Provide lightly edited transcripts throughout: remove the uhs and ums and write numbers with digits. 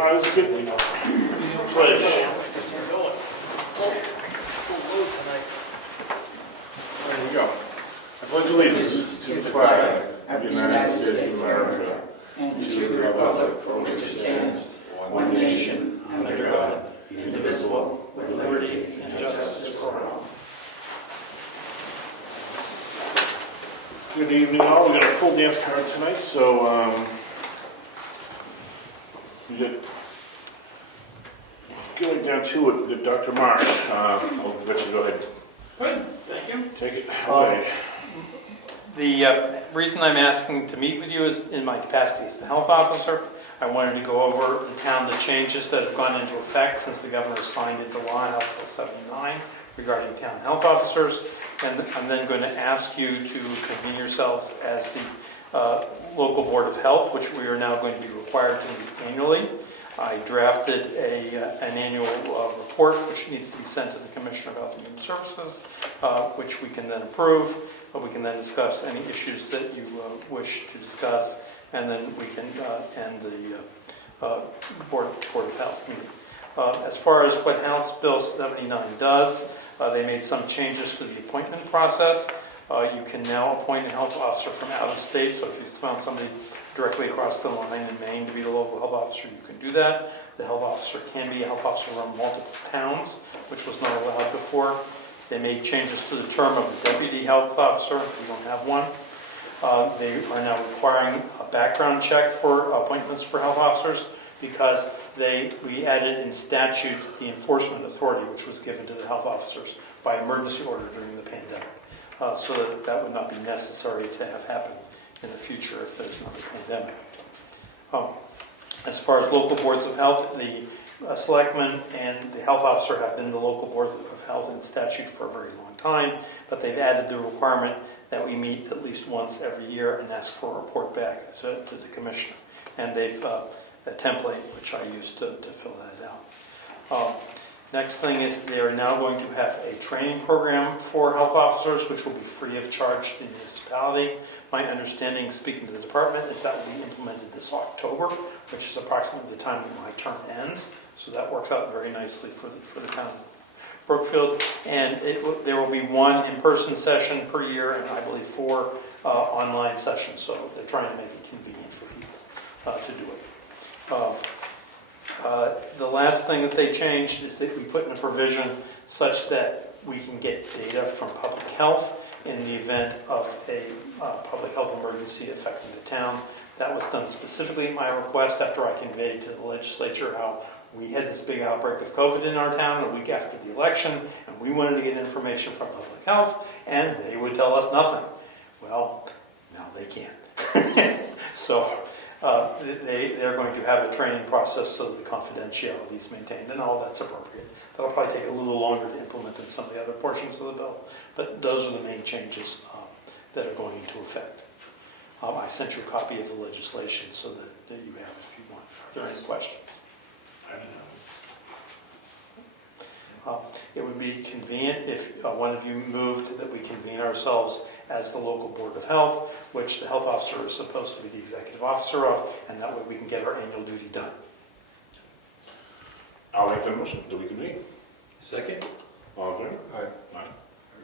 let's get pledge. There we go. I pledge allegiance to the flag of the United States of America and to the republic for which it stands, one nation, under God, indivisible, with liberty and justice for all. Good evening all. We got a full dance card tonight, so we got going down to it with Dr. Marsh. I'll let you go ahead. Good, thank you. Take it away. The reason I'm asking to meet with you is in my capacity as the health officer. I wanted to go over in town the changes that have gone into effect since the governor signed into law, House Bill 79, regarding town health officers. And I'm then going to ask you to convene yourselves as the local board of health, which we are now going to be required to meet annually. I drafted an annual report which needs to be sent to the Commissioner of Health and Human Services, which we can then approve. We can then discuss any issues that you wish to discuss, and then we can end the Board of Health meeting. As far as what House Bill 79 does, they made some changes to the appointment process. You can now appoint a health officer from out of state, so if you found somebody directly across the line in Maine to be the local health officer, you can do that. The health officer can be a health officer from multiple towns, which was not allowed before. They made changes to the term of the deputy health officer. We don't have one. They are now requiring a background check for appointments for health officers because we added in statute the enforcement authority, which was given to the health officers by emergency order during the pandemic, so that would not be necessary to have happen in the future if there's another pandemic. As far as local boards of health, the Selectmen and the health officer have been the local boards of health in statute for a very long time, but they've added the requirement that we meet at least once every year and ask for a report back to the commissioner. And they've a template which I used to fill that out. Next thing is they are now going to have a training program for health officers, which will be free of charge to the municipality. My understanding, speaking to the department, is that will be implemented this October, which is approximately the time that my term ends. So that works out very nicely for the town of Brookfield. And there will be one in-person session per year, and I believe 4 online sessions. So they're trying to make it convenient for people to do it. The last thing that they changed is that we put in a provision such that we can get data from public health in the event of a public health emergency affecting the town. That was done specifically at my request after I conveyed to the legislature how we had this big outbreak of COVID in our town a week after the election, and we wanted to get information from public health, and they would tell us nothing. Well, now they can't. So they're going to have a training process so that the confidentiality is maintained, and all that's appropriate. That'll probably take a little longer to implement than some of the other portions of the bill, but those are the main changes that are going into effect. I sent you a copy of the legislation so that you have it if you want. Are there any questions? I don't know. It would be convenient if one of you moved that we convene ourselves as the local board of health, which the health officer is supposed to be the executive officer of, and that way we can get our annual duty done. I'll make the motion. Do we convene? Second? All in favor? Aye.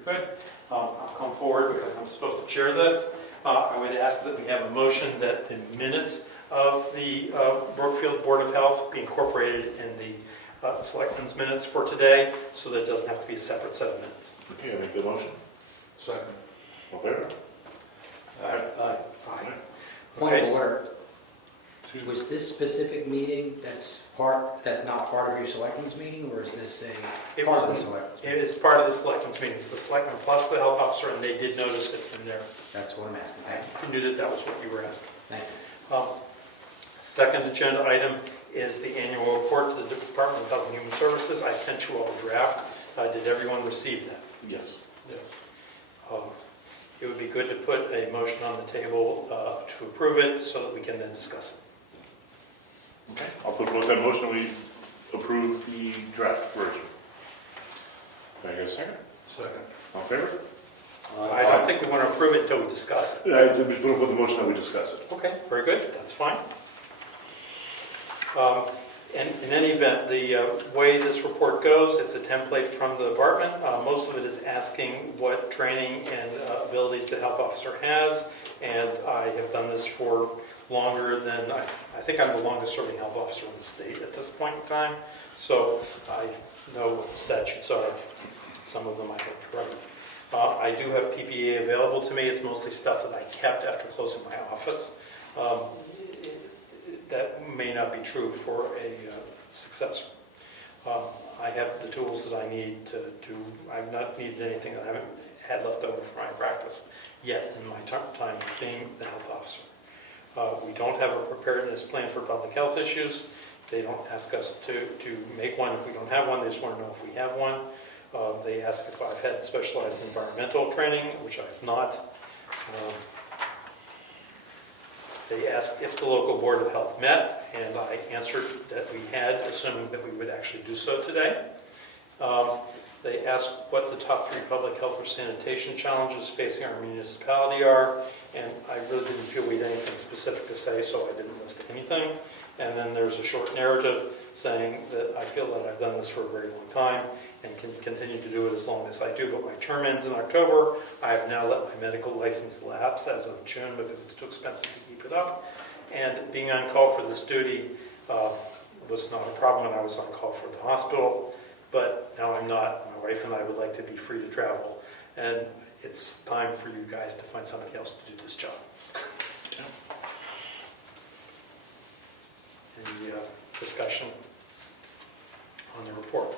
Very good. I'll come forward because I'm supposed to chair this. I would ask that we have a motion that the minutes of the Brookfield Board of Health be incorporated in the Selectmen's minutes for today, so that it doesn't have to be a separate set of minutes. Okay, I make the motion. Second. All in favor? Aye. Point of order. Was this specific meeting that's not part of your selectmen's meeting, or is this part of the selectmen's meeting? It is part of the Selectmen's meeting. It's the Selectmen plus the health officer, and they did notice it in there. That's what I'm asking. Thank you. If you knew that was what you were asking. Thank you. Second agenda item is the annual report to the Department of Health and Human Services. I sent you all a draft. Did everyone receive that? Yes. It would be good to put a motion on the table to approve it so that we can then discuss it. Okay. I'll put forth that motion. We approve the draft version. Can I get a second? Second. All in favor? I don't think we want to approve it until we discuss it. I think we put forth the motion that we discuss it. Okay, very good. That's fine. in any event, the way this report goes, it's a template from the department. Most of it is asking what training and abilities the health officer has, and I have done this for longer than, I think I'm the longest serving health officer in the state at this point in time, so I know what the statutes are. Some of them I have to write. I do have PPE available to me. It's mostly stuff that I kept after closing my office. That may not be true for a successor. I have the tools that I need to I've not needed anything that I haven't had left over from my practice yet in my time being the health officer. We don't have a preparedness plan for public health issues. They don't ask us to make one if we don't have one. They just want to know if we have one. They ask if I've had specialized environmental training, which I've not. They asked if the local Board of Health met, and I answered that we had, assuming that we would actually do so today. They asked what the top 3 public health or sanitation challenges facing our municipality are, and I really didn't feel we had anything specific to say, so I didn't list anything. And then there's a short narrative saying that I feel that I've done this for a very long time and can continue to do it as long as I do, but my term ends in October. I have now let my medical license lapse as of June because it's too expensive to keep it up. And being on call for this duty was not a problem when I was on call for the hospital, but now I'm not. My wife and I would like to be free to travel, and it's time for you guys to find somebody else to do this job. Any discussion on the report?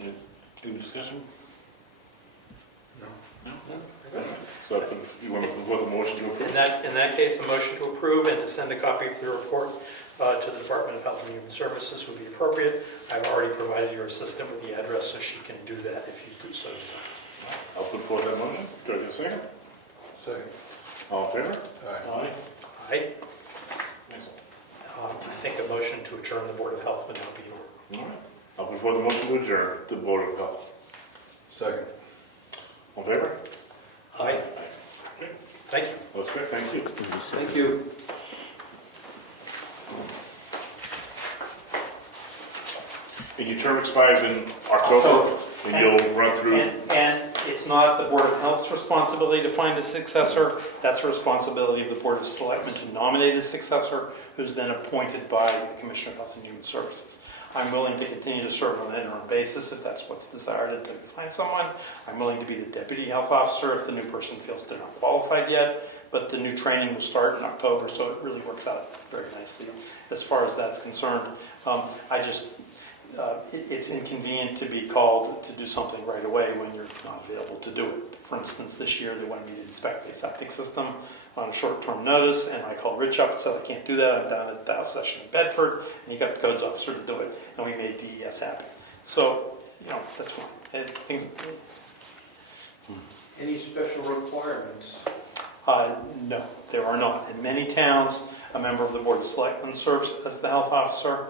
Any discussion? No. No? So you want to vote the motion to approve? In that case, a motion to approve and to send a copy of the report to the Department of Health and Human Services would be appropriate. I've already provided your assistant with the address so she can do that if you could so desire. I'll put forward that motion. Do I get a second? Second. All in favor? Aye. Aye. Excellent. I think a motion to adjourn the Board of Health would now be in order. All right. I'll put forward the motion to adjourn the Board of Health. Second. All in favor? Aye. Okay. Thank you. That's great. Thank you. Thank you. And your term expires in October, and you'll run through. And it's not the Board of Health's responsibility to find a successor. That's a responsibility of the Board of Selectmen to nominate a successor, who's then appointed by the Commissioner of Health and Human Services. I'm willing to continue to serve on an interim basis if that's what's desired to find someone. I'm willing to be the deputy health officer if the new person feels they're not qualified yet, but the new training will start in October, so it really works out very nicely as far as that's concerned. It's inconvenient to be called to do something right away when you're not available to do it. For instance, this year they wanted me to inspect a septic system on short-term notice, and I called Rich up and said, I can't do that. I'm down at the House Session in Bedford, and he got the codes officer to do it, and we made DES happen. So, that's fine. And things. Any special requirements? No, there are not. In many towns, a member of the Board of Selectmen serves as the health officer.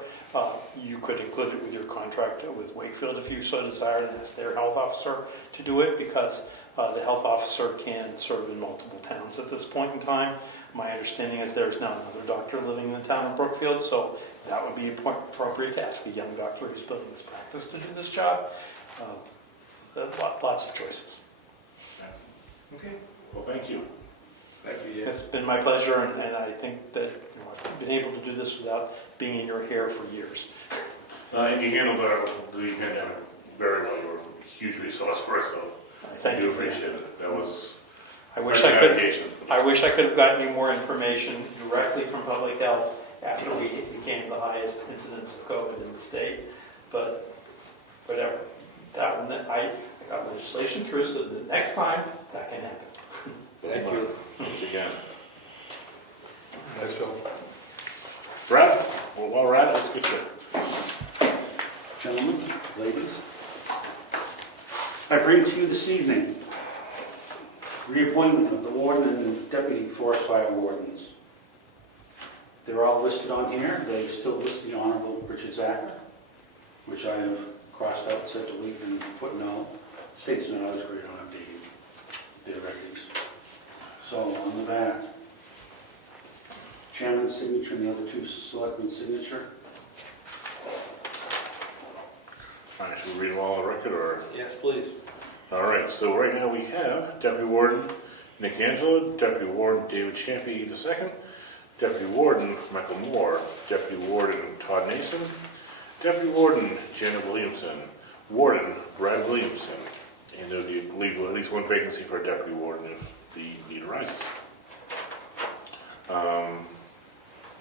You could include it with your contract with Wakefield if you so desired, and ask their health officer to do it, because the health officer can serve in multiple towns at this point in time. My understanding is there's now another doctor living in the town of Brookfield, so that would be appropriate to ask a young doctor who's building this practice to do this job. Lots of choices. Okay. Well, thank you. Thank you, yes. It's been my pleasure, and I think that I've been able to do this without being in your hair for years. And you handled the pandemic very well. You were a huge resource for us, so Thank you for appreciate that. it. That was I wish I could have gotten you more information directly from public health after we became the highest incidence of COVID in the state, but whatever. That one, I got legislation through, so the next time that can happen. Thank you. Again. Next one. Brad? Well, while we're at it, let's get you. Gentlemen, ladies, I bring to you this evening reappointment of the Warden and Deputy Forest Fire Wardens. They're all listed on here. They still list the Honorable Richard Zacher, which I have crossed out, said delete, and put no. The state's not always great on updating their records. So on the back, chairman's signature and the other two selectmen's signature. All right, should we read them all on the record, or? Yes, please. All right, so right now we have Deputy Warden Nick Angelo, Deputy Warden David Champy II, Deputy Warden Michael Moore, Deputy Warden Todd Nason, Deputy Warden Janet Williamson, Warden Brad Williamson, and there would be leave at least one vacancy for a Deputy Warden if the need arises.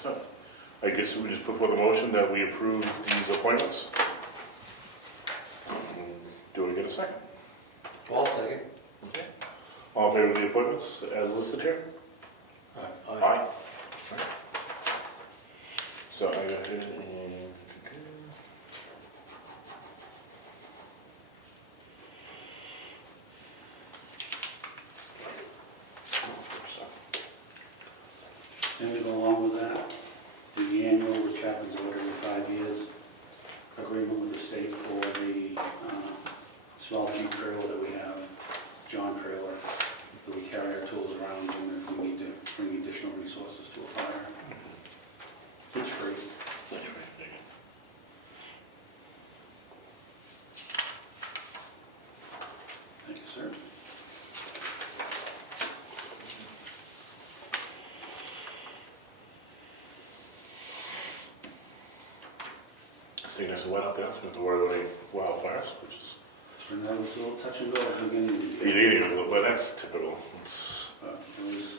So, I guess we just put forth a motion that we approve these appointments. Do we get a second? All second. Okay. All in favor of the appointments as listed here? Aye. So I go ahead and... And to go along with that, the annual, which happens every 5 years, agreement with the state for the small Jeep trailer that we have, John trailer, that we carry our tools around and if we need to bring additional resources to a fire. It's free. Thank you, sir. Stay nice and wet out there, so you don't have to worry about any wildfires, which is... And that was a little touch and go at the beginning of the It year. is, but that's typical. It's, It was,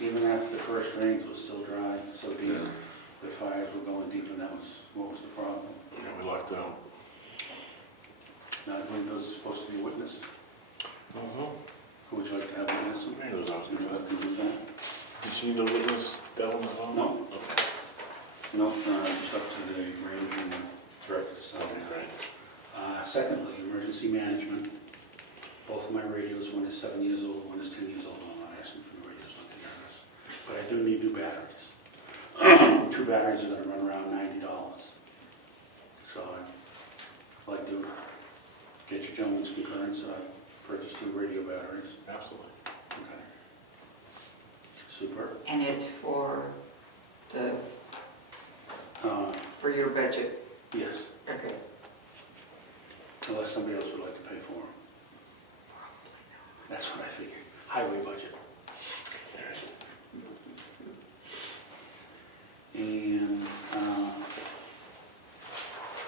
even after the first rains, it was still dry, so the fires were going deep, and that was, what was the problem? yeah, we lucked out. Now, I believe those are supposed to be witnessed. Who would you like to have witness them? Yeah, those obviously Would you good. like to do that? Did you need to witness that one? No. Okay. No, just up to the range and the director to sign. Okay, great. Secondly, emergency management. Both of my radios, one is 7 years old, one is 10 years old. I'm not asking for the radios, don't get nervous. But I do need new batteries. 2 batteries are gonna run around $90. So I'd like to get your gentleman's concurrence, purchase 2 radio batteries. Absolutely. Okay. Super. And it's for the, Uh, for your budget? Yes, Okay. unless somebody else would like to pay for them. That's what I figured. Highway budget. And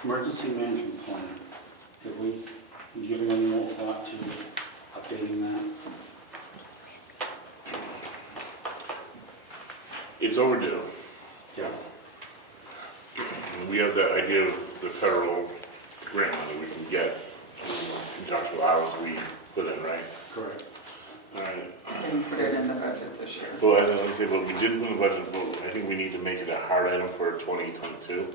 emergency management plan. Have we given any more thought to updating that? It's overdue. Yeah. We have that idea of the federal grant that we can get in conjunction with hours we put in, right? Correct. All right. I didn't put it in the budget this year. Well, I was gonna say, but we did put in the budget, but I think we need to make it a hard item for 2022.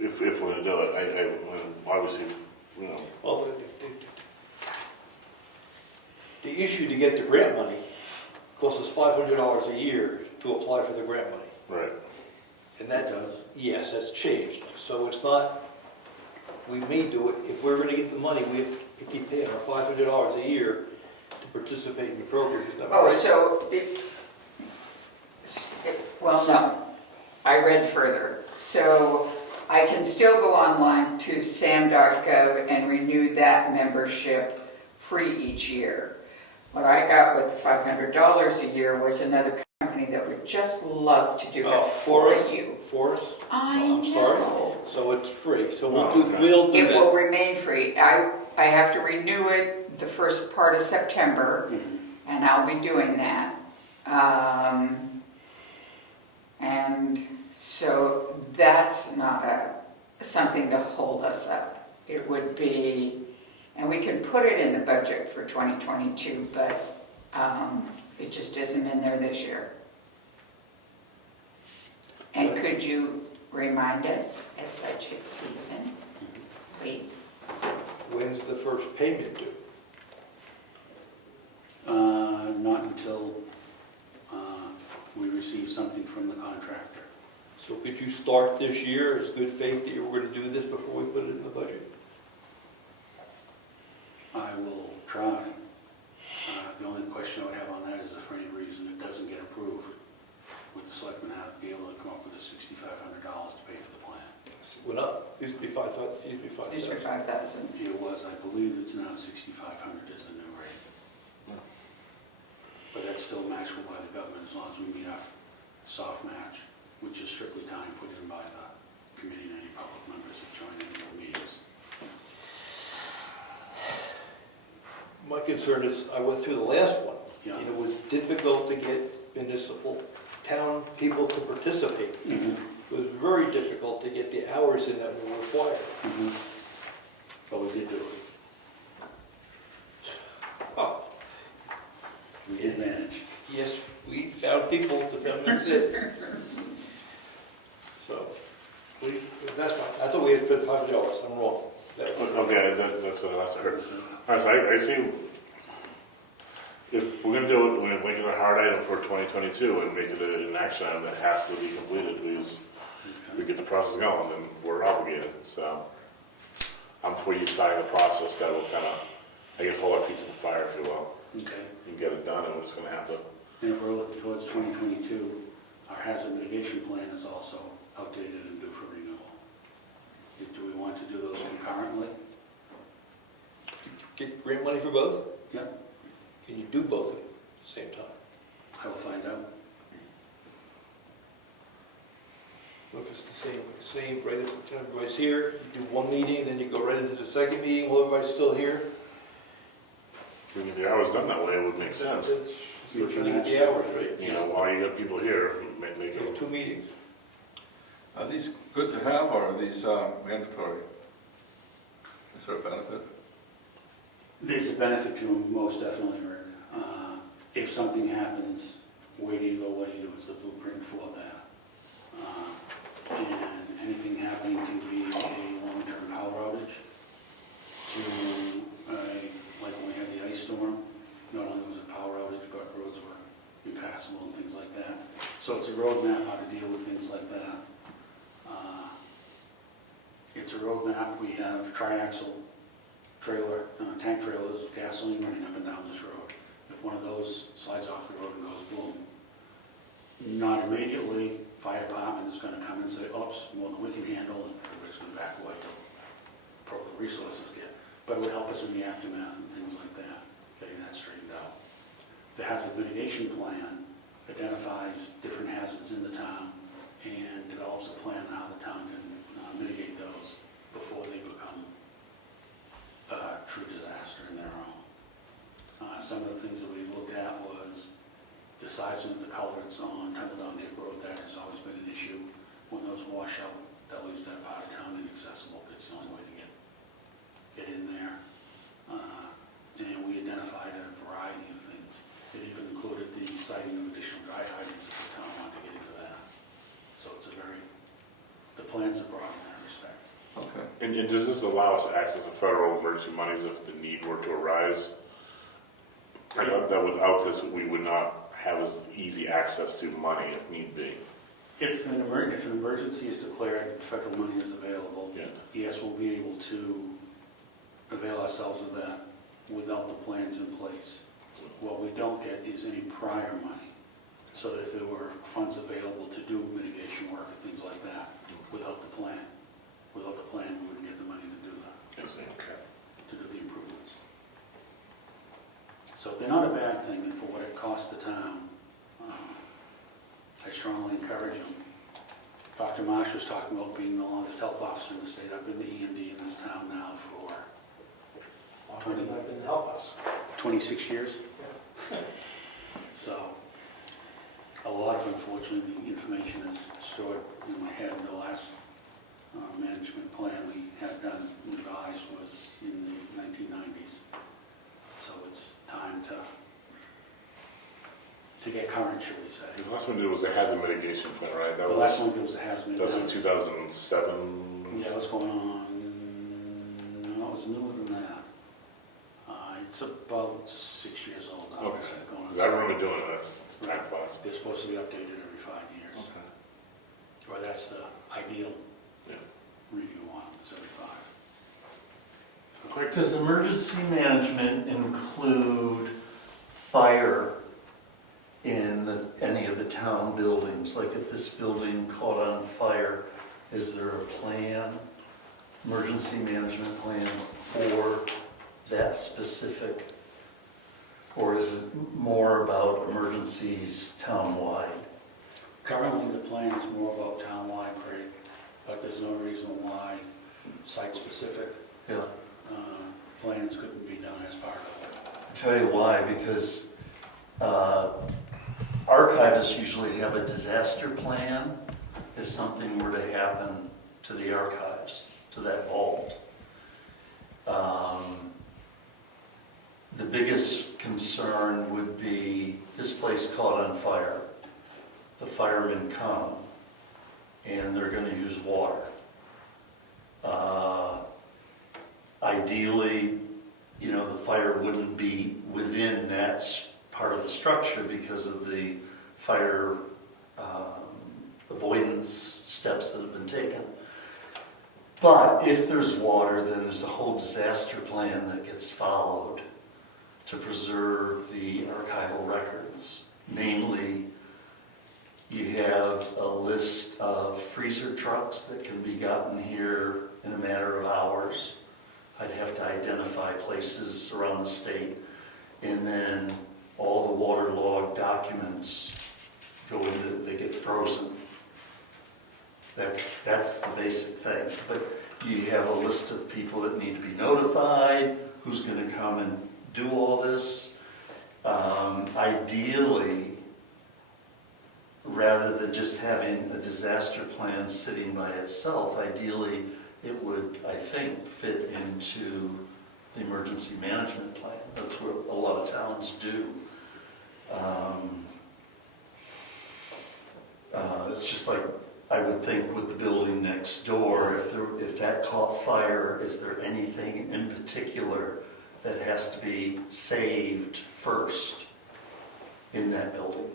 If we're gonna do it, I obviously, you know, Well, the issue to get the grant money costs us $500 a year to apply for the grant money. right. And It that, does. yes, that's changed. So it's not, we may do it, if we're gonna get the money, we have to keep paying our $500 a year to participate in the program. Is that Oh, right? so well, no. I read further. So I can still go online to sam.gov and renew that membership free each year. What I got with the $500 a year was another company that would just love to do it for you. Forest? I I'm sorry. know. So it's free, so Oh, okay. we'll do It will that. remain free. I have to renew it the first part of September, Mhm. and I'll be doing that. And so that's not something to hold us up. It would be, and we can put it in the budget for 2022, but it just isn't in there this year. And could you remind us at budget season, please? When's the first payment due? Not until we receive something from the contractor. So could you start this year as good faith that you were going to do this before we put it in the budget? I will try. The only question I would have on that is if for any reason it doesn't get approved, would $6,500 to pay for the plan. It went up, used to be 5,000, used to be 5,000. These are 5,000. It was, I believe it's now 6,500 is the new rate. But that's still matchable by the government as long as we meet our soft match, which is strictly time put in by the committee and any public members that join in the meetings. My concern is, I went through the last one, Yeah. and it was difficult to get municipal town people to participate. Mm-hmm. It was very difficult to get the hours in that were required. Mm-hmm. But we did do it. Oh, We did manage. yes, we found people to come and sit. So, that's fine. I thought we had spent $500. I'm wrong. That was- Okay, that's what I heard. All right, so I see, if we're gonna do it, we're gonna make it a hard item for 2022 and make it an action item that has to be completed, because we get the process going and we're obligated, so. I'm for you starting the process that will kind of, I guess, hold our feet to the fire, if you will, Okay. and get it done, and we're just gonna have to. And if we're looking towards 2022, our hazard mitigation plan is also outdated and due for renewal. Do we want to do those concurrently? Get grant money for both? Yep. Can you do both at the same time? I will find out. What if it's the same, right, if everybody's here, you do one meeting, then you go right into the second meeting while everybody's still here? If we get the hours done that way, it would make sense. You're trying to get the hours, right? You know, while you got people here, make You it. have 2 meetings. Are these good to have, or are these mandatory? Is there a benefit? There's a benefit to them, most definitely, Rick. If something happens, where do you go, what do you do? It's the blueprint for that. And anything happening can be a long-term power outage to, like when we had the ice storm, not only was it power outage, but roads were impassable and things like that. So it's a roadmap how to deal with things like that. It's a roadmap. We have triaxle trailer, tank trailers, gasoline running up and down this road. If one of those slides off the road and goes boom, not immediately, fire department is going to come and say, oops, more than we can handle, and everybody's going to back away till appropriate resources get. But it would help us in the aftermath and things like that, getting that straightened out. The hazard mitigation plan identifies different hazards in the town and develops a plan on how the town can mitigate those before they become a true disaster in their own. Some of the things that we looked at was the sizing of the culverts on Tumbledown Dick Road. That has always been an issue. When those wash out, that leaves that part of town inaccessible. It's the only way to get in there. And we identified a variety of things. It even included the siting of additional dry hydrants if the town wanted to get into that. So it's the plans are broad in that respect. Okay. And does this allow us access to federal emergency monies if the need were to arise? I thought that without this, we would not have as easy access to money if need be. If an emergency is declared, federal money is available, Yeah. yes, we'll be able to avail ourselves of that without the plans in place. What we don't get is any prior money. So if there were funds available to do mitigation work and things like that, without the plan, we wouldn't get the money to do that, Okay. to do the improvements. So they're not a bad thing, and for what it costs the town, I strongly encourage them. Dr. Marsh was talking about being the longest health officer in the state. I've been the EMD in this town now for I've been the health officer. 26 years. So, a lot of, unfortunately, the information is stored in my head. The last management plan we had done, revised, was in the 1990s. So it's time to get current, shall we say. Because the last one we did was a hazard mitigation plan, right? The last one was the hazmat. That was in 2007. Yeah, it was going on, no, it was newer than that. It's about 6 years old now. Okay. It's going on 'Cause I remember doing it. It's time flies. They're supposed to be updated every 5 years. Or that's the ideal Yeah. review on, is every 5. Does emergency management include fire in any of the town buildings? Like if this building caught on fire, is there a plan, emergency management plan for that specific? Or is it more about emergencies townwide? Currently, the plan is more about townwide, Craig, but there's no reason why site-specific Yeah. plans couldn't be done as part of it. I'll tell you why, because archivists usually have a disaster plan if something were to happen to the archives, to that vault. The biggest concern would be this place caught on fire. The firemen come and they're going to use water. Ideally, you know, the fire wouldn't be within that part of the structure because of the fire avoidance steps that have been taken. But if there's water, then there's a whole disaster plan that gets followed to preserve the archival records. Namely, you have a list of freezer trucks that can be gotten here in a matter of hours. I'd have to identify places around the state. And then all the waterlogged documents go into, they get frozen. That's the basic thing. But you have a list of people that need to be notified, who's going to come and do all this. Ideally, rather than just having a disaster plan sitting by itself, ideally it would, I think, fit into the emergency management plan. That's what a lot of towns do. It's just like, I would think with the building next door, if that caught fire, is there anything in particular that has to be saved first in that building?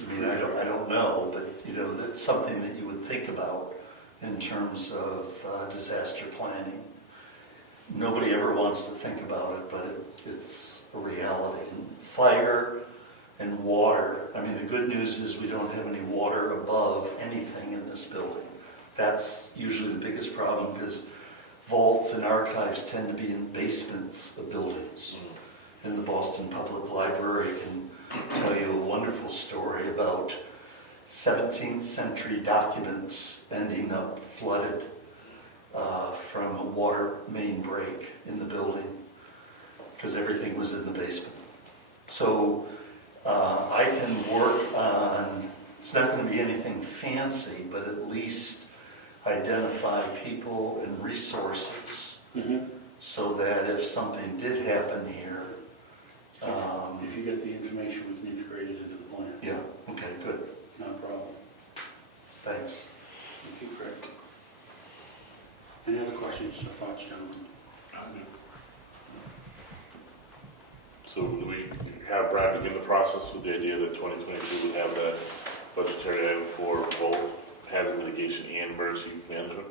I mean, I don't know, but you know, that's something that you would think about in terms of disaster planning. Nobody ever wants to think about it, but it's a reality. And fire and water, I mean, the good news is we don't have any water above anything in this building. That's usually the biggest problem because vaults and archives tend to be in basements of buildings. And the Boston Public Library can tell you a wonderful story about 17th century documents ending up flooded from a water main break in the building because everything was in the basement. So I can work on, it's not going to be anything fancy, but at least identify people and resources so that if something did happen here, If you get the information, we can integrate it into the plan. yeah, okay, good, No problem. thanks. Thank you, Craig. Any other questions or thoughts, gentlemen? So do we have Brad begin the process with the idea that 2022 would have that budgetary item for both hazard mitigation and emergency management?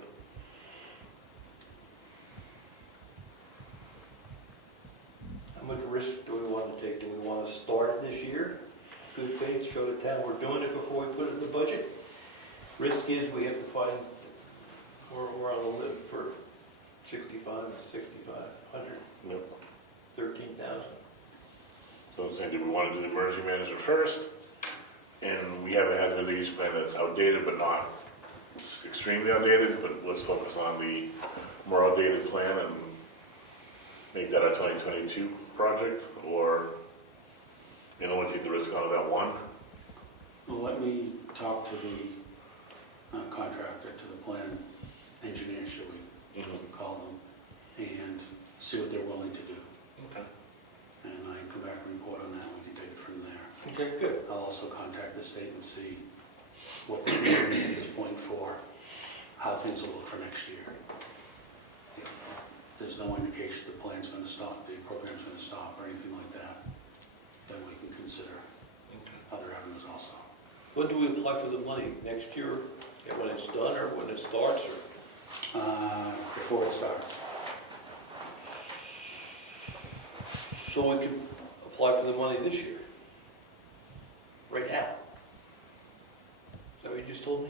How much risk do we want to take? Do we want to start it this year? Good faith, show the town we're doing it before we put it in the budget? Risk is we have to find, we're on the limit for 6,500, Yep. 13,000. So I'm saying, do we want to do the emergency management first? And we have a hazard mitigation plan that's outdated, but not extremely outdated, but let's focus on the more outdated plan and make that a 2022 project, or, you know, take the risk out of that one? Well, let me talk to the contractor, to the plan engineer, should we call them, and see what they're willing to do. Okay. And I can come back and report on that, we can take it from there. Okay, good. I'll also contact the state and see what the feeling is at this point for how things will look for next year. If there's no indication the plan's going to stop, the program's going to stop, or anything like that, then we can consider other avenues also. When do we apply for the money? Next year? Yeah, when it's done or when it starts? Or Before it starts. so we can apply for the money this year? right now. Is that what you just told me?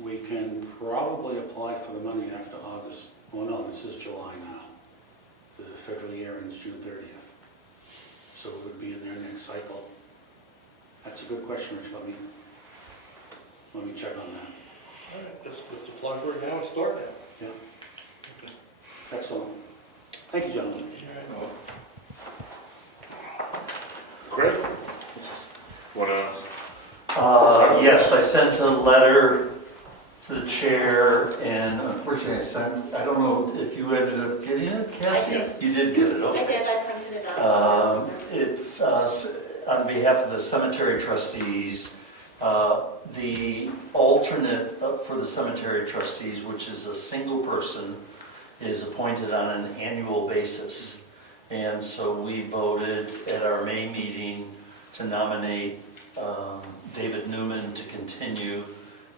We can probably apply for the money after August. Well, no, this is July now. The federal year ends June 30th. So it would be in their next cycle. That's a good question, Rich. Let me check on that. All right, let's apply for it now and start now. Yeah. Excellent. Thank you, gentlemen. Craig? Wanna? Yes, I sent a letter to the chair, and unfortunately I don't know if you ended up getting it, Cassie? Yes. You did get it, okay. I did, I printed it out. It's on behalf of the cemetery trustees. The alternate for the cemetery trustees, which is a single person, is appointed on an annual basis. And so we voted at our May meeting to nominate David Newman to continue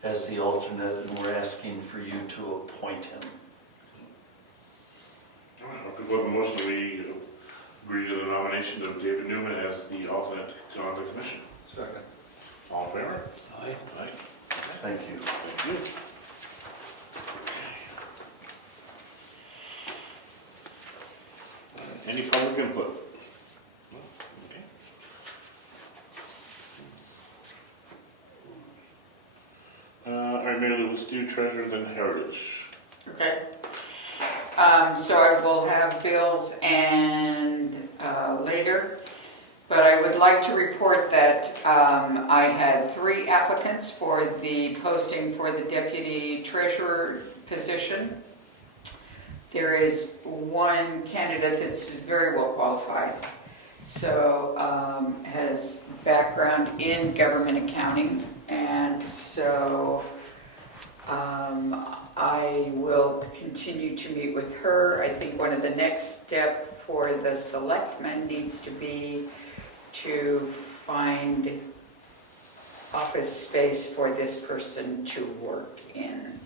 as the alternate, and we're asking for you to appoint him. All right, before the motion, we agree to the nomination of David Newman as the alternate on the commission. Second. All in favor? Aye. Aye. Thank you. Thank you. Any public input? No? Okay. All right, Mary Lou, let's do treasure then heritage. Okay. So I will have bills and later, but I would like to report that I had 3 applicants for the posting for the deputy treasurer position. There is one candidate that's very well qualified, so has background in government accounting, and so I will continue to meet with her. I think one of the next step for the selectmen needs to be to find office space for this person to work in.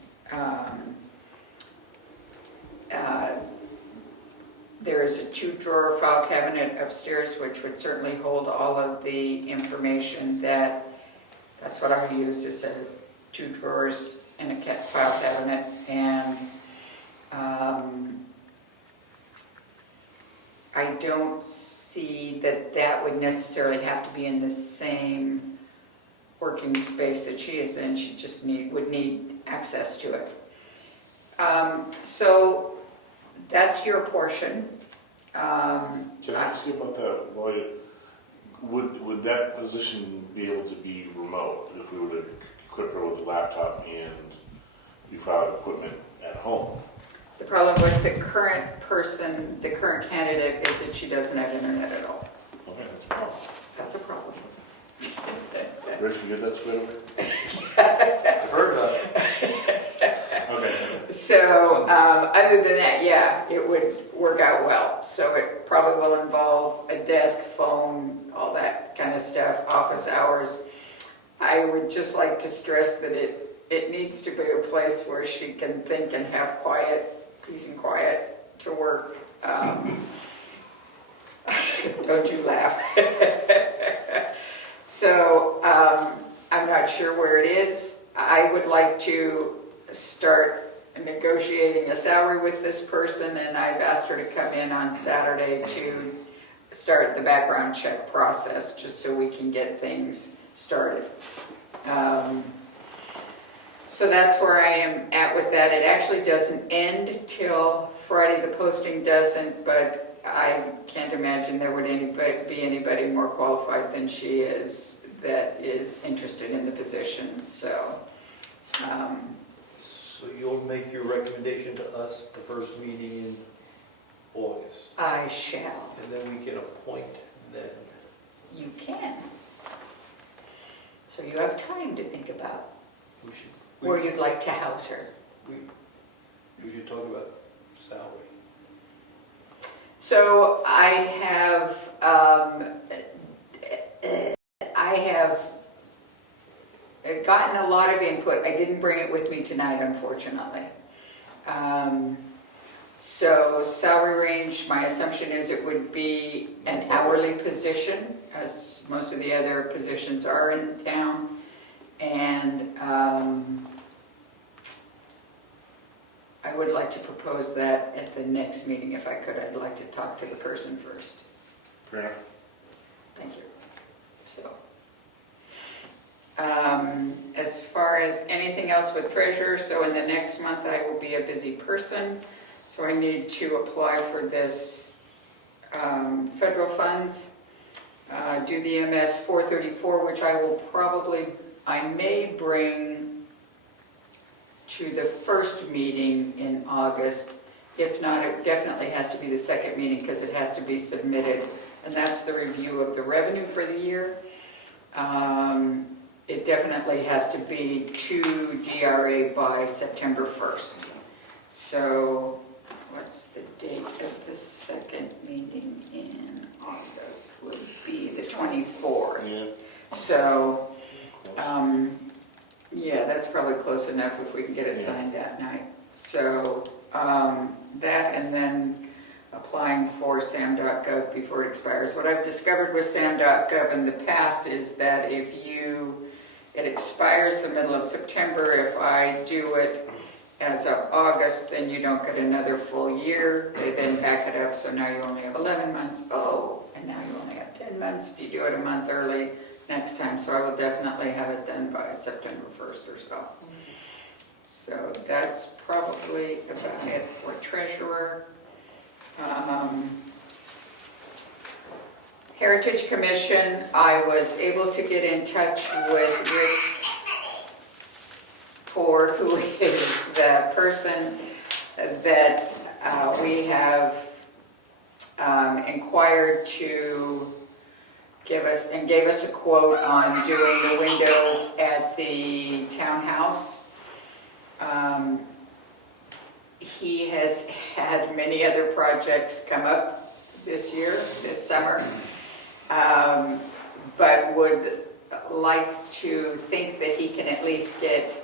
There is a 2-drawer file cabinet upstairs, which would certainly hold all of the information that's what I use, is 2 drawers and a file cabinet. And I don't see that would necessarily have to be in the same working space that she is in. She just would need access to it. So that's your portion. Can I ask you about that? Lloyd? Would that position be able to be remote if we were to equip her with a laptop and do file equipment at home? The problem with the current person, the current candidate, is that she doesn't have internet at all. Okay, that's a problem. That's a problem. Rich, you get that squared away? I've heard about it. Okay. So, other than that, yeah, it would work out well. So it probably will involve a desk, phone, all that kind of stuff, office hours. I would just like to stress that it needs to be a place where she can think and have peace and quiet to work. Don't you laugh. So, I'm not sure where it is. I would like to start negotiating a salary with this person, and I've asked her to come in on Saturday to start the background check process, just so we can get things started. So that's where I am at with that. It actually doesn't end till Friday, the posting doesn't, but I can't imagine there would be anybody more qualified than she is that is interested in the position, so. So you'll make your recommendation to us the first meeting in August, I shall. and then we can appoint then. You can. So you have time to think about We should, where you'd like to house her. we should talk about salary. So I have gotten a lot of input. I didn't bring it with me tonight, unfortunately. So salary range, my assumption is it would be an hourly position, as most of the other positions are in town. And I would like to propose that at the next meeting if I could. I'd like to talk to the person first. Fair enough. Thank you. So, as far as anything else with treasurer, so in the next month I will be a busy person. So I need to apply for this federal funds, do the MS 434, which I may bring to the first meeting in August. If not, it definitely has to be the second meeting because it has to be submitted. And that's the review of the revenue for the year. It definitely has to be to DRA by September 1st. So what's the date of the second meeting in August? Would be the 24th. Yeah. So, yeah, that's probably close enough if we can get it signed that night. So that, and then applying for SAM.gov before it expires. What I've discovered with SAM.gov in the past is that if it expires the middle of September, if I do it as of August, then you don't get another full year. They then back it up, so now you only have 11 months. Oh, and now you only have 10 months if you do it a month early next time. So I will definitely have it done by September 1st or so. So that's probably about it for treasurer. Heritage Commission, I was able to get in touch with Rick Poor, who is the person that we have inquired to gave us a quote on doing the windows at the townhouse. He has had many other projects come up this summer, but would like to think that he can at least get,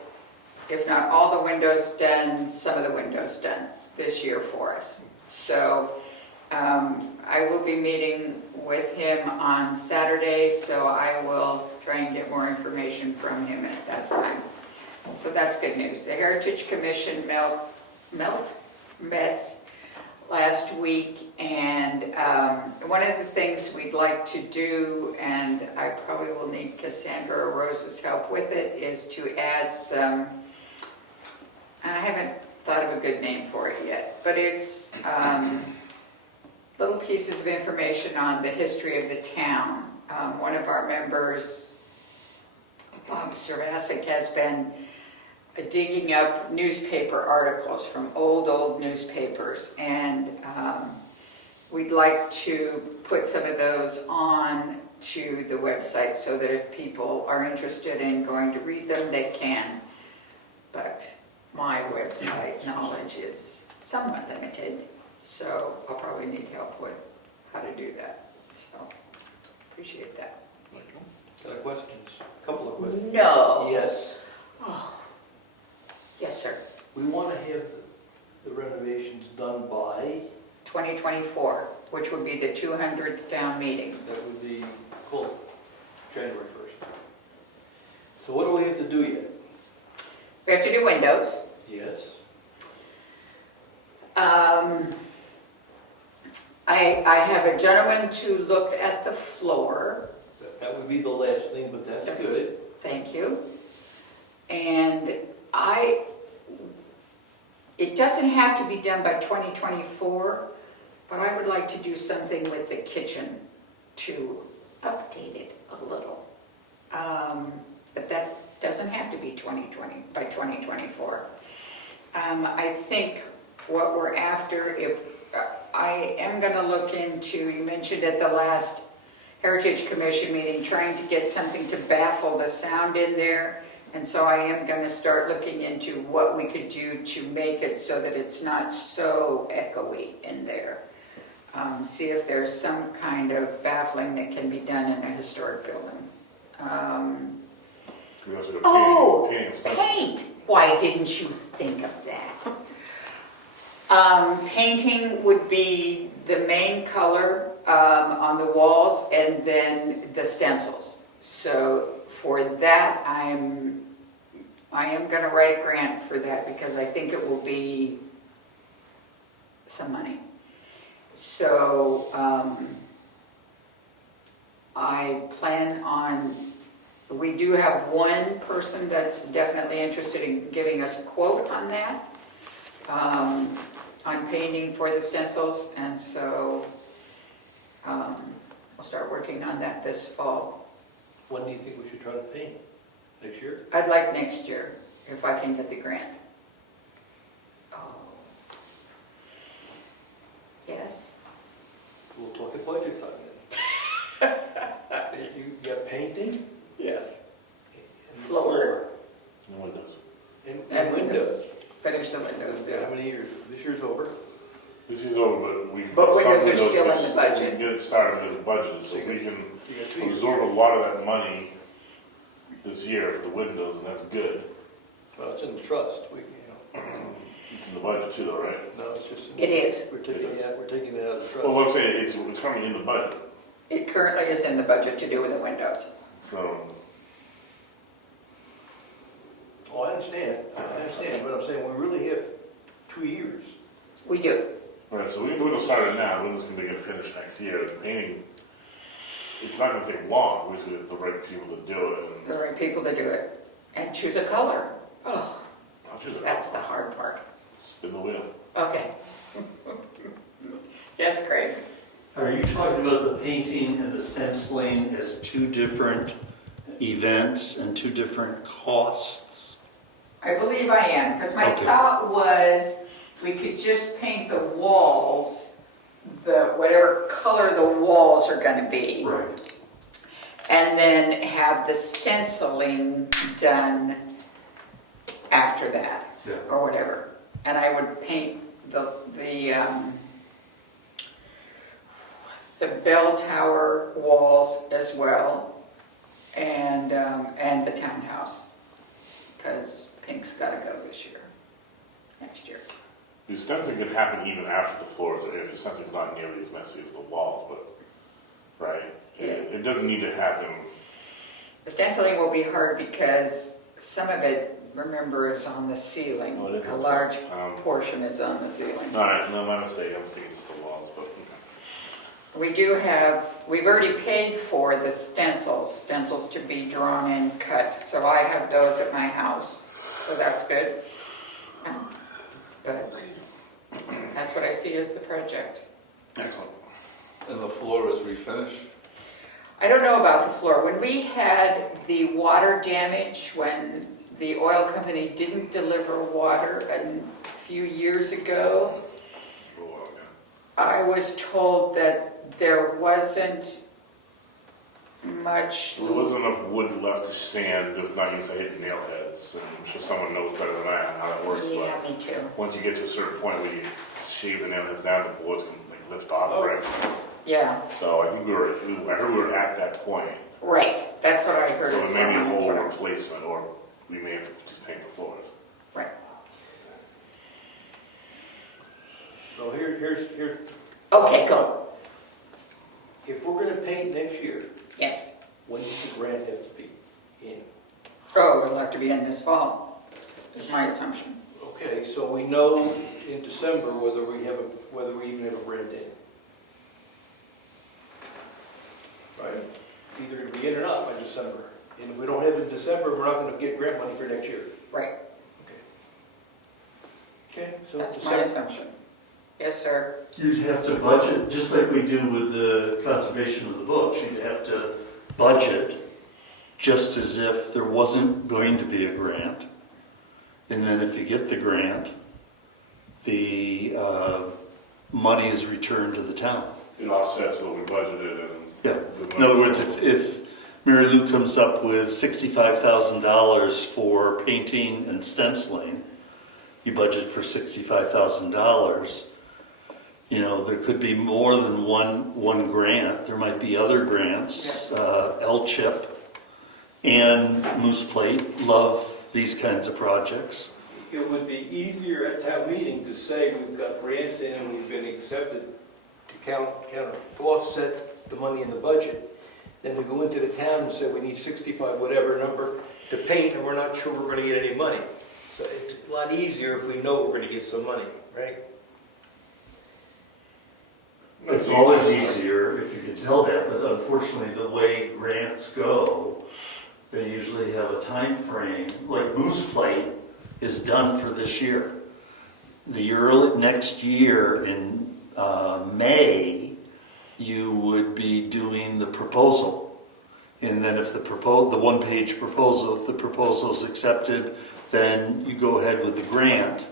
if not all the windows done, some of the windows done this year for us. So I will be meeting with him on Saturday, so I will try and get more information from him at that time. So that's good news. The Heritage Commission met last week, and one of the things we'd like to do, and I probably will need Cassandra or Rose's help with it, is to add some, I haven't thought of a good name for it yet, but it's little pieces of information on the history of the town. One of our members, Bob Servasic, has been digging up newspaper articles from old newspapers, and we'd like to put some of those on to the website so that if people are interested in going to read them, they can. But my website knowledge is somewhat limited, so I'll probably need help with how to do that. So, appreciate that. Got questions? A couple of questions. No. Yes. Oh. Yes, sir. We want to have the renovations done by, 2024, which would be the 200th town meeting. That would be cool. January 1st. So what do we have to do yet? We have to do windows. Yes. I have a gentleman to look at the floor. That would be the last thing, but that's good. Thank you. And it doesn't have to be done by 2024, but I would like to do something with the kitchen to update it a little. But that doesn't have to be by 2024. I think what we're after, if I am going to look into, you mentioned at the last Heritage Commission meeting, trying to get something to baffle the sound in there. And so I am going to start looking into what we could do to make it so that it's not so echoey in there. See if there's some kind of baffling that can be done in a historic building. We also got Oh, painting and stuff. paint! Why didn't you think of that? Painting would be the main color on the walls and then the stencils. So for that, I am going to write a grant for that because I think it will be some money. So I plan on, we do have one person that's definitely interested in giving us a quote on that, on painting for the stencils, and so we'll start working on that this fall. When do you think we should try to paint? Next year? I'd like next year, if I can get the grant. Oh. Yes? We'll talk at budget time then. You got painting? Yes. And Floor. No windows. And windows. Finish the windows, Yeah, yeah. how many years? This year's over? This is over, but we. But windows some are still in the windows, budget. We can get it started in the budget, so we can You got 2 years. absorb a lot of that money this year for the windows, and that's good. Well, it's in the trust. It's in the budget too, though, right? No, it's just. It is. We're taking it out of the trust. Well, what I'm saying, it's coming in the budget, It currently is in the budget to do with the windows. so. Oh, I understand, but I'm saying we really have 2 years. We do. Right, so we will start it now, windows can get finished next year, the painting, it's not gonna take long, we just get the right people to do it, The and right people to do it. And choose a color. Oh, I'll choose it. that's the hard part. Spin the wheel. Okay. Yes, Craig? Are you talking about the painting and the stenciling as two different events and two different costs? I believe I am, because my Okay. thought was we could just paint the walls, whatever color the walls are going to be, Right. and then have the stenciling done after that, Yeah. or whatever. And I would paint the bell tower walls as well, and the townhouse, because pink's got to go this year, next year. The stenciling can happen even after the floors are in, the stenciling's not nearly as messy as the walls, but, right? It doesn't need to happen, The stenciling will be hard because some of it, remember, is on the ceiling. Oh, it is A on large top. portion is on the ceiling. alright, no, my mistake, I'm thinking it's the walls, but, We've already paid for the stencils to be drawn and cut, so I have those at my house, so that's good. But that's what I see as the project. excellent. And the floor is refinished? I don't know about the floor. When we had the water damage, when the oil company didn't deliver water a few years ago, For a while, yeah. I was told that there wasn't much. There wasn't enough wood left to sand, there was not used to hit nail heads, and I'm sure someone knows better than I how that works, Yeah, but me too. once you get to a certain point where you shave the nail heads down, the boards can like lift off, right? Yeah, So I think I heard we were at that point, right. That's what I heard so as it may be a well. That's whole what I- replacement, or we may have to just paint the floors. Right. So here's, Okay, go. if we're gonna paint next year, Yes. when does the grant have to be in? Oh, it'll have to be in this fall, is my assumption. Okay, so we know in December whether we even have a grant in. Right? Either it'll be in or not by December. And if we don't have it in December, we're not gonna get grant money for next year. Right. Okay, so That's my December. assumption. Yes, sir. You'd have to budget, just like we do with the conservation of the books, you'd have to budget just as if there wasn't going to be a grant. And then if you get the grant, the money is returned to the town. It offsets what we budgeted and. Yeah. In other words, if Mary Lou comes up with $65,000 for painting and stenciling, you budget for $65,000. You know, there could be more than one grant. There might be other grants. L-Chip and Moose Plate love these kinds of projects. it would be easier at town meeting to say we've got grants in and we've been accepted to counter, to offset the money in the budget, than to go into the town and say we need 65 whatever number to paint and we're not sure we're going to get any money. So it's a lot easier if we know we're going to get some money, right? It's always easier if you can tell that, but unfortunately, the way grants go, they usually have a time frame. Like Moose Plate is done for this year. Next year in May, you would be doing the proposal. And then if the one-page proposal, if the proposal is accepted, then you go ahead with the grant.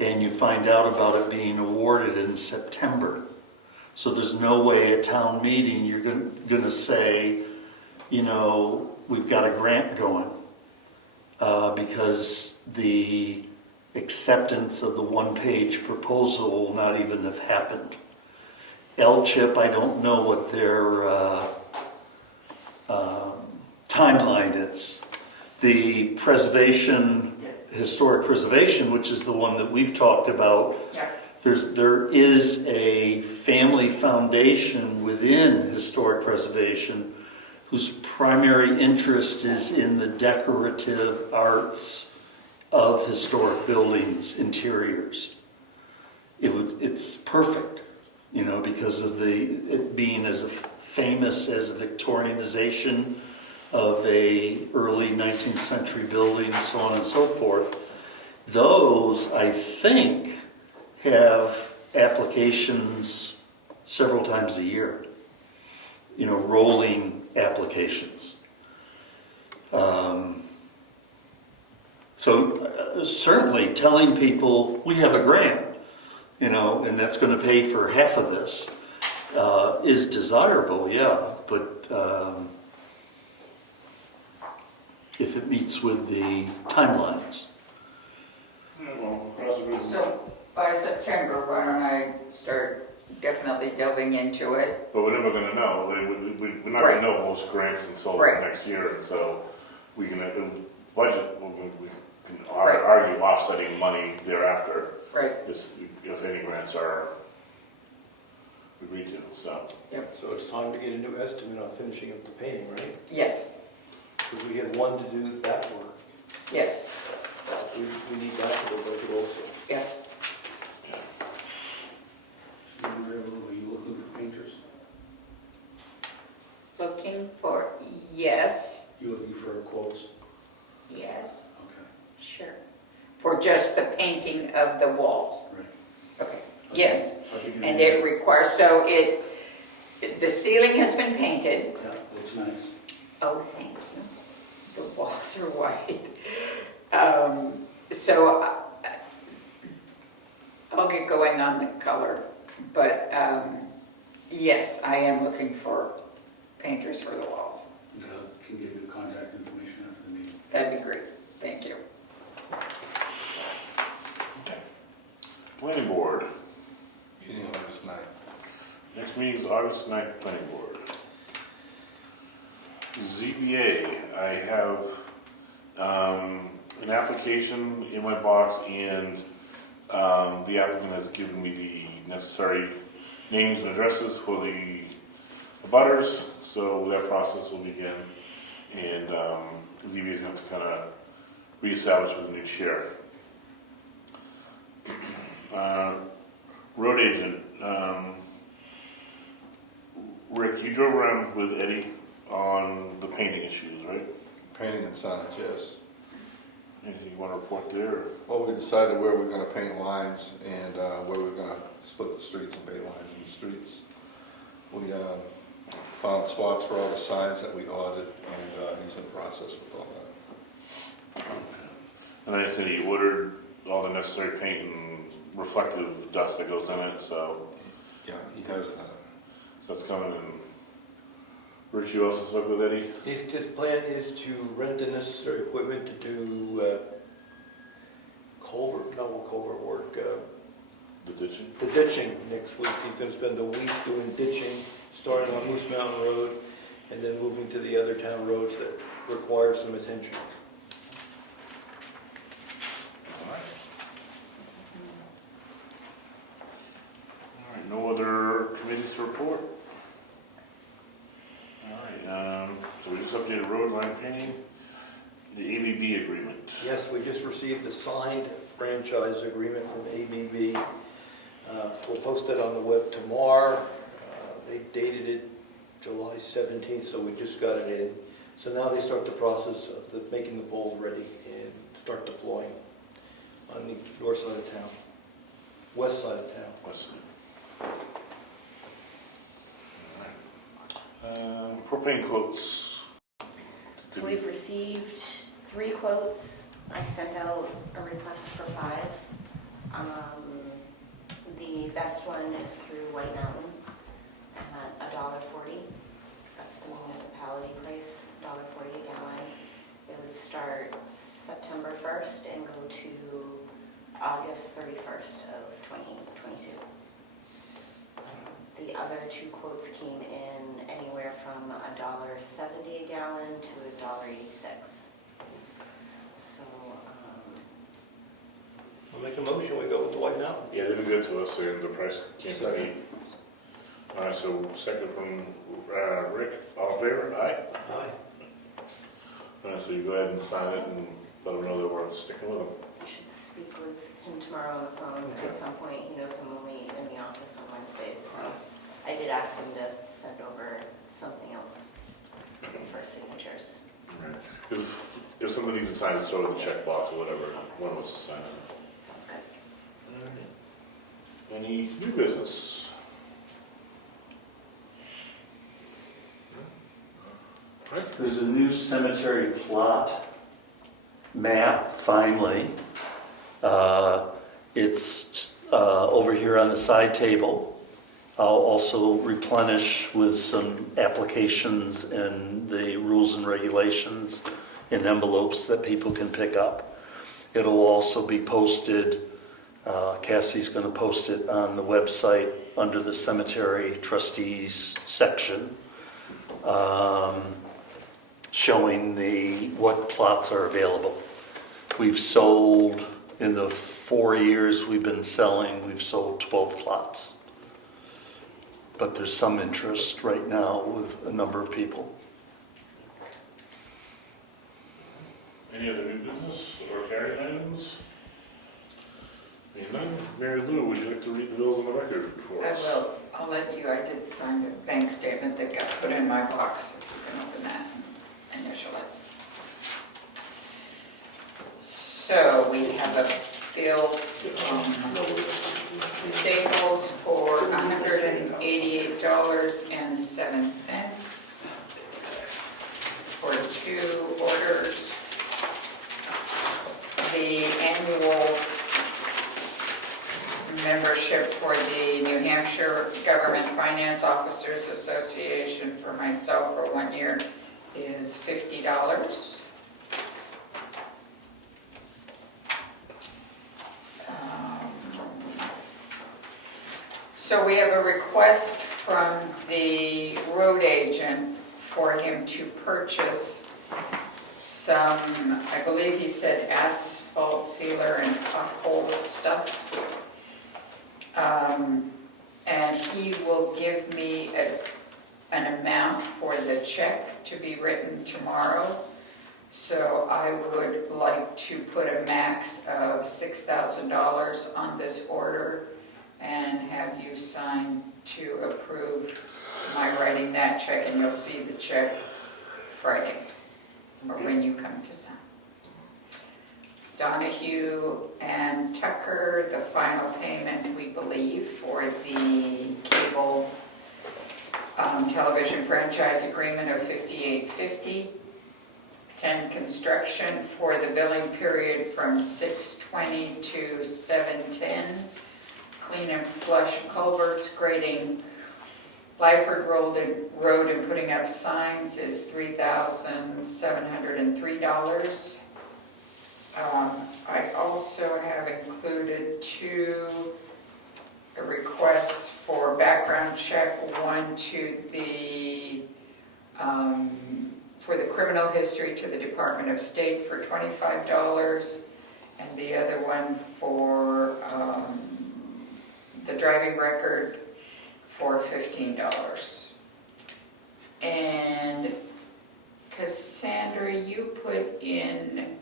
And you find out about it being awarded in September. So there's no way at town meeting you're going to say, you know, we've got a grant going. Because the acceptance of the one-page proposal will not even have happened. L-CHIP, I don't know what their timeline is. The historic preservation, which is the one that we've talked about, Yeah. there is a family foundation within historic preservation whose primary interest is in the decorative arts of historic buildings, interiors. It's perfect, you know, because of it being as famous as a Victorianization of a early 19th century building, so on and so forth. Those, I think, have applications several times a year, you know, rolling applications. So certainly telling people we have a grant, you know, and that's going to pay for half of this is desirable, yeah, but if it meets with the timelines. Yeah, well, possibly. So by September, why don't I start definitely delving into it? But we're never gonna know. We're not gonna know most grants until Right. next year, and so we can, budget, we can Right. argue offsetting money thereafter, Right, if any grants are agreed to, so. So it's time to get a new estimate on finishing up the painting, right? yes, Because we had one to do that work. yes, We need that for the budget also. yes. Yeah. Were you looking for painters? Looking for, yes, You looking for quotes? yes, Okay. sure. For just the painting of the walls? Right. Okay, yes. I'll give you And the- it requires, so the ceiling has been painted. Yeah, looks nice. Oh, thank you. The walls are white. So I'll get going on the color, but yes, I am looking for painters for the walls. Can give you the contact information after the meeting. That'd be great, thank you. Planning board. Meeting August 9th. Next meeting is August 9th, planning board. ZBA, I have an application in my box, and the applicant has given me the necessary names and addresses for the abutters, so that process will begin, and ZBA is going to kind of reestablish with a new chair. Road agent, Rick, you drove around with Eddie on the painting issues, right? Painting and signage, yes. Anything you want to report there? Or? Well, we decided where we're gonna paint lines and where we're gonna split the streets and paint lines in the streets. We found spots for all the signs that we ordered, and he's in the process with all that. And I said he ordered all the necessary paint and reflective dust that goes in it, so Yeah, he has that. that's coming. And Rich, you also spoke with Eddie? His plan is to rent the necessary equipment to do culvert work, The ditching? the ditching next week. He's going to spend a week doing ditching, starting on Moose Mountain Road, and then moving to the other town roads that require some attention. All right. received the signed franchise agreement from ABB. We'll post it on the web tomorrow. They dated it July 17th, so we just got it in. So now they start the process of making the poles ready and start deploying on the north side of town, west side of town. Propane quotes. So we've received 3 quotes. I sent out a request for 5. The best one is through White Mountain at $1.40. That's the municipality price, $1.40 a gallon. It would start September 1st and go to August 31st of 2022. The other 2 quotes came in anywhere from $1.70 a gallon to $1.86. So, I'll make a motion, we go with the White Mountain. Yeah, they've been good to us, and the price came to me. All right, so second from Rick, all in favor? Aye. Aye. All right, so you go ahead and sign it and let them know that we're sticking with them. I should speak with him tomorrow on the phone. Okay. At some point, he knows I'm only in the office on Wednesdays. So I did ask him to send over something else for signatures. All right. If something needs to sign, just throw it in the checkbox or whatever, one wants to sign it. Sounds good. Any new business? Right. There's a new cemetery plot map, finally. It's over here on the side table. I'll also replenish with some applications and the rules and regulations in envelopes that people can pick up. It'll also be posted, Cassie's going to post it on the website under the cemetery trustees section, showing what plots are available. We've sold, in the 4 years we've been selling, we've sold 12 plots. But there's some interest right now with a number of people. Any other new business or carried items? Being none, Mary Lou, would you like to read the bills on the record for I us? will. I'll let you, I did find a bank statement that got put in my box. If you can open that and initial it. So we have a bill from Staples for $188.07 for 2 orders. The annual membership for the New Hampshire Government Finance Officers Association for myself for 1 year is $50. So we have a request from the road agent for him to purchase some, I believe he said asphalt sealer and pothole stuff. And he will give me an amount for the check to be written tomorrow. So I would like to put a max of $6,000 on this order and have you sign to approve my writing that check, and you'll see the check Friday, or when you come to sign. Donahue and Tucker, the final payment, we believe, for the cable television franchise agreement of $58.50. 10 Construction for the billing period from 6/20 to 7/10. Clean and flush culverts, grading Lyford Road and putting up signs is $3,703. I also have included 2 requests for background check, one to the for the criminal history to the Department of State for $25, and the other one for the driving record for $15. And Cassandra, you put in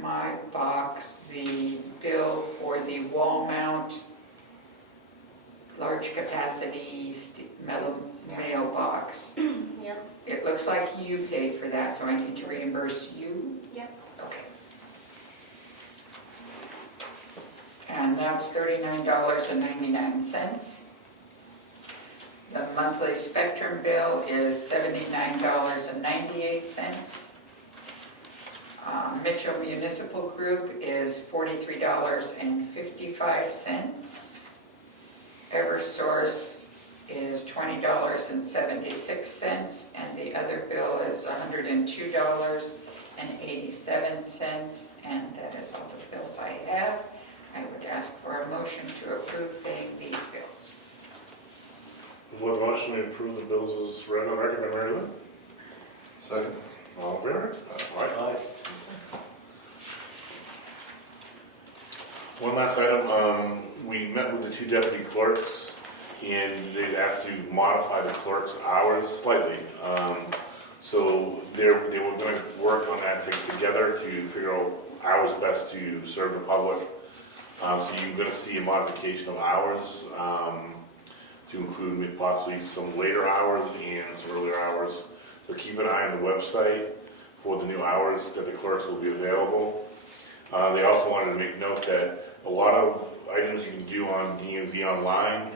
my box the bill for the wall mount large capacity metal mailbox. Yep. It looks like you paid for that, so I need to reimburse you? Yep. Okay. And that's $39.99. The monthly Spectrum bill is $79.98. Mitchell Municipal Group is $43.55. Eversource is $20.76, and the other bill is $102.87, and that is all the bills I have. I would ask for a motion to approve paying these bills. Before the motion, we approve the bills as read on record by Mary Lou. Second? All in favor? Aye. Aye. One last item, we met with the two deputy clerks, and they'd asked to modify the clerk's hours slightly. So they were going to work on that together to figure out hours best to serve the public. So you're going to see a modification of hours to include possibly some later hours and some earlier hours. So keep an eye on the website for the new hours that the clerks will be available. They also wanted to make note that a lot of items you can do on DMV online,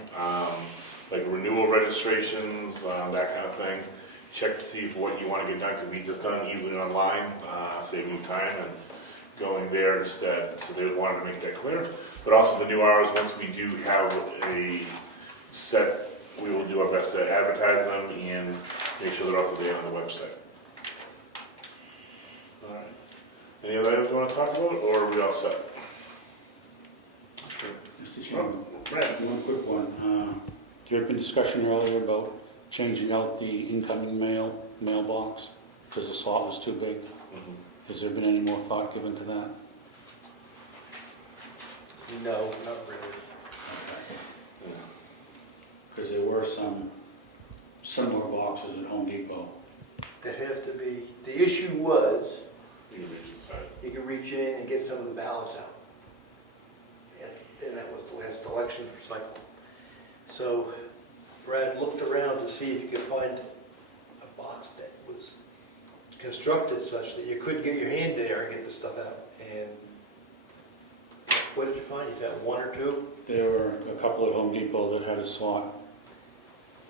like renewal registrations, that kind of thing. Check to see if what you want to get done can be just done easily online, saving you time and going there instead. So they wanted to make that clear. But also the new hours, once we do have a set, we will do our best to advertise them and make sure they're up to date on the website. All right. Any other items you want to talk about, or are we all set? Mr. Chairman, Brad? one quick one. There had been discussion earlier about changing out the incoming mailbox because the slot was too big. Has there been any more thought given to that? No, not really. Because there were some similar boxes at Home Depot. There have to be, the issue was, You can reach the side. you could reach in and get some of the ballots out. And that was the last election cycle. So Brad looked around to see if you could find a box that was constructed such that you could get your hand there and get the stuff out. And what did you find? You found one or two? There were a couple at Home Depot that had a slot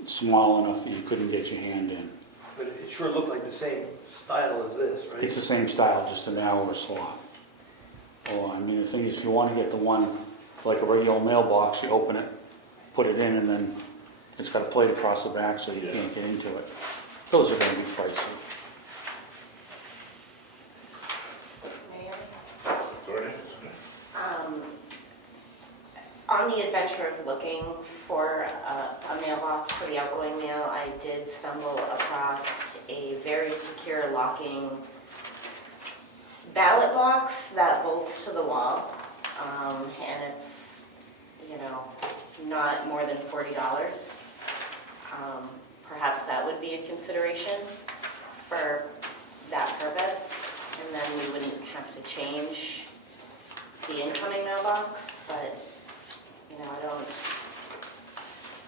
small enough that you couldn't get your hand in. But it sure looked like the same style as this, right? It's the same style, just a narrower slot. Oh, I mean, the thing is, if you want to get the one like a regular mailbox, you open it, put it in, and then it's got a plate across the back so you can't get into it. Those are going to be pricey. Mayor? Sorry? On the adventure of looking for a mailbox for the outgoing mail, I did stumble across a very secure locking ballot box that bolts to the wall. And it's, not more than $40. Perhaps that would be a consideration for that purpose. And then we wouldn't have to change the incoming mailbox, but I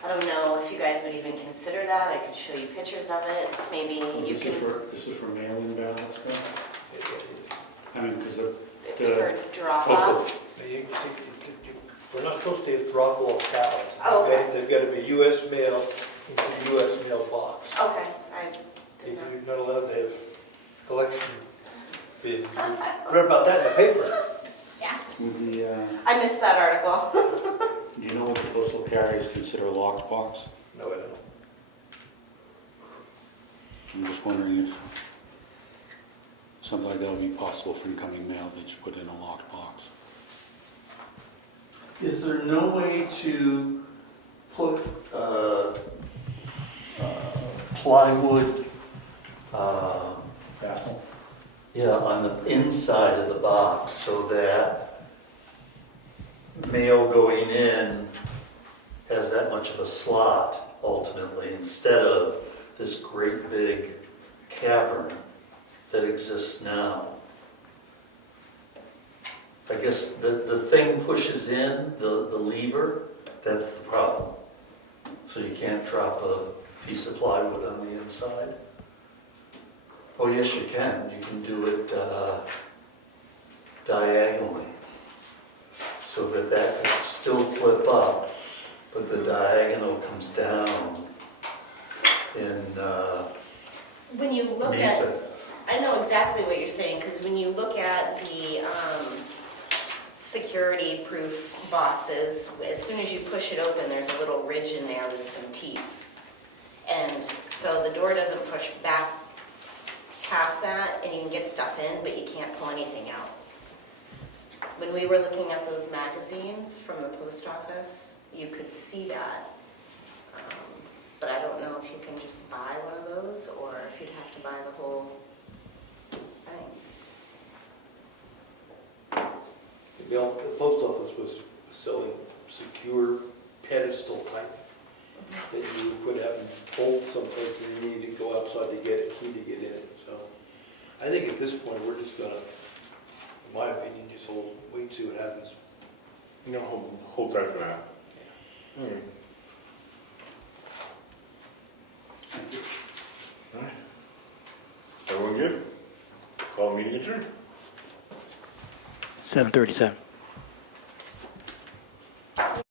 don't know if you guys would even consider that. I could show you pictures of it. Maybe you can. This is for mail-in ballots, though? I mean, because It's for drop-offs. We're not supposed to have drop-off ballots. Oh, okay. They've got to be U.S. mail into the U.S. mail box. Okay, I didn't know. You're not allowed to have collection bins. Read about that in the paper. I missed that article. Do you know what the postal carriers consider a locked box? No, I don't. I'm just wondering if something like that would be possible for incoming mail, they just put in a locked box. Is there no way to put plywood, Baffle? on the inside of the box so that mail going in has that much of a slot ultimately, instead of this great big cavern that exists now? I guess the thing pushes in, the lever, that's the problem. So you can't drop a piece of plywood on the inside. Oh, yes, you can. You can do it diagonally. So that can still flip up, but the diagonal comes down and When you look needs at, it. I know exactly what you're saying, because when you look at the security-proof boxes, as soon as you push it open, there's a little ridge in there with some teeth. And so the door doesn't push back past that, and you can get stuff in, but you can't pull anything out. When we were looking at those magazines from the post office, you could see that. But I don't know if you can just buy one of those, or if you'd have to buy the whole thing. The post office was selling secure pedestal type that you would put out and bolt someplace and you needed to go outside to get a key to get in it, so. I think at this point, we're just gonna, in my opinion, just wait and see what happens. You know, hold tight for now. Thank you. All right. Everyone good? Call meeting adjourned. 7:37.